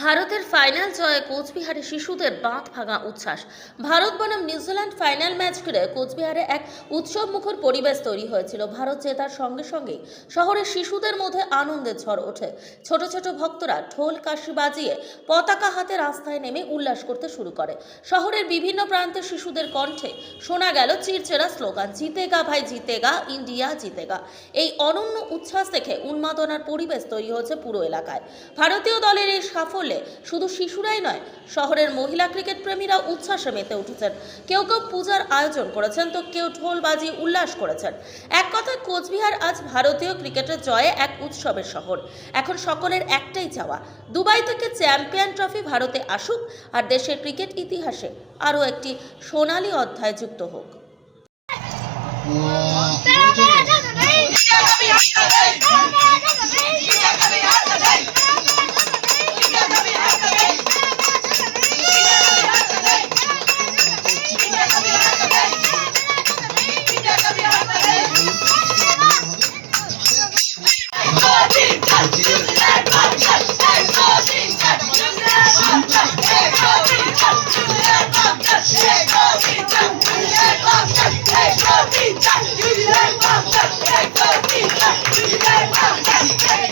ভারতের ফাইনাল জয়ে কোচবিহারে শিশুদের বাঁধ ভাঙা উচ্ছ্বাস। ভারত বনাম নিউজিল্যান্ড ফাইনাল ম্যাচ ঘিরে কোচবিহারে এক উৎসব মুখর পরিবেশ তৈরি হয়েছিল। ভারত জেতার সঙ্গে সঙ্গেই শহরের শিশুদের মধ্যে আনন্দের ঝড় ওঠে। ছোট ছোট ভক্তরা ঢোল কাশি বাজিয়ে পতাকা হাতে রাস্তায় নেমে উল্লাস করতে শুরু করে। শহরের বিভিন্ন প্রান্তে শিশুদের কণ্ঠে শোনা গেল চিরচেরা স্লোগান, জিতেগা ভাই, জিতেগা, ইন্ডিয়া জিতেগা। এই অনন্য উচ্ছ্বাস দেখে উন্মাদনার পরিবেশ তৈরি হয়েছে পুরো এলাকায়। ভারতীয় দলের এই সাফল্যে শুধু শিশুরাই নয়, শহরের মহিলা ক্রিকেট প্রেমীরা উচ্ছ্বাসে মেতে উঠেছেন। কেউ কেউ পূজার আয়োজন করেছেন, তো কেউ ঢোল বাজিয়ে উল্লাস করেছেন। এক কথায়, কোচবিহার আজ ভারতীয় ক্রিকেটের জয়ে এক উৎসবের শহর। এখন সকলের একটাই চাওয়া, দুবাই থেকে চ্যাম্পিয়ন ট্রফি ভারতে আসুক আর দেশের ক্রিকেট ইতিহাসে আরও একটি সোনালি অধ্যায় যুক্ত হোক। Hey!